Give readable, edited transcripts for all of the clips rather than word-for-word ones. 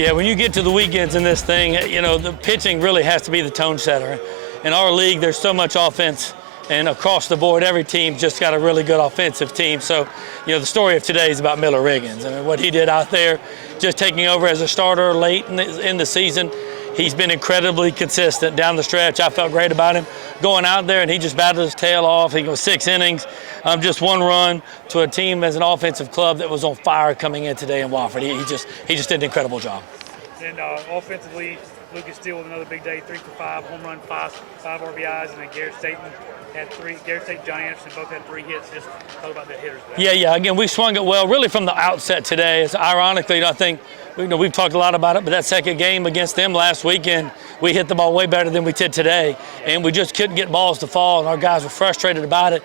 Yeah, when you get to the weekends in this thing, you know, the pitching really has to be the tone setter. In our league, there's so much offense, and across the board, every team's just got a really good offensive team. So, you know, the story of today is about Miller Riggins. I mean, what he did out there, just taking over as a starter late in the season, he's been incredibly consistent down the stretch. I felt great about him going out there, and he just battled his tail off. He goes 6 innings, just 1 run to a team as an offensive club that was on fire coming in today in Wofford. He just did an incredible job. And offensively, Lucas Steele with another big day, 3 for 5, home run, 5 RBIs, and then Garrett Staten had 3. Garrett Staten, Johnny Anderson both had 3 hits. Just talk about the hitters. Yeah. Again, we swung it well, really from the outset today. It's ironically, you know, I think, you know, we've talked a lot about it, but that second game against them last weekend, we hit the ball way better than we did today, and we just couldn't get balls to fall, and our guys were frustrated about it.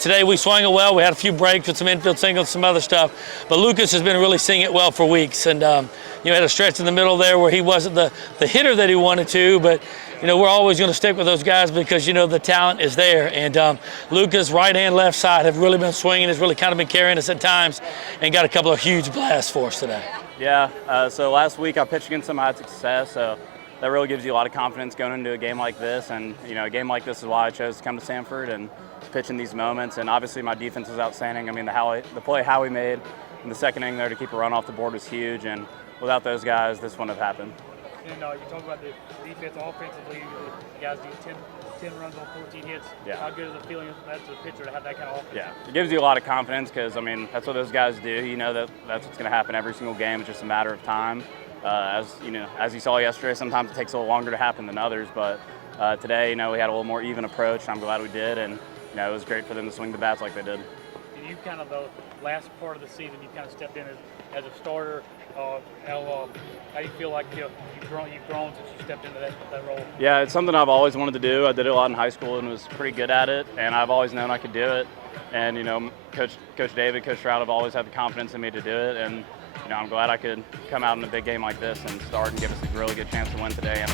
Today we swung it well. We had a few breaks with some infield singles, some other stuff, but Lucas has been really seeing it well for weeks, and you know, had a stretch in the middle there where he wasn't the hitter that he wanted to, but you know, we're always going to stick with those guys because, you know, the talent is there. And Lucas, right and left side, have really been swinging, has really kind of been carrying us at times, and got a couple of huge blasts for us today. Yeah, so last week I pitched against them, I had success, so that really gives you a lot of confidence going into a game like this. And, you know, a game like this is why I chose to come to Samford and pitch in these moments. And obviously my defense was outstanding. I mean, the play Howie made in the second inning there to keep a run off the board was huge, and without those guys, this wouldn't have happened. And you talk about the defense offensively, you guys do 10 runs on 14 hits. Yeah. How good is it feeling as a pitcher to have that kind of offense? Yeah, it gives you a lot of confidence because, I mean, that's what those guys do. You know that's what's going to happen every single game. It's just a matter of time. As you saw yesterday, sometimes it takes a little longer to happen than others, but today, you know, we had a little more even approach, and I'm glad we did, and, you know, it was great for them to swing the bats like they did. And you kind of, the last part of the season, you kind of stepped in as a starter. How do you feel like you've grown since you stepped into that role? Yeah, it's something I've always wanted to do. I did it a lot in high school and was pretty good at it, and I've always known I could do it. And, you know, Coach David, Coach Stroud have always had the confidence in me to do it, and, you know, I'm glad I could come out in a big game like this and start and give us a really good chance to win today.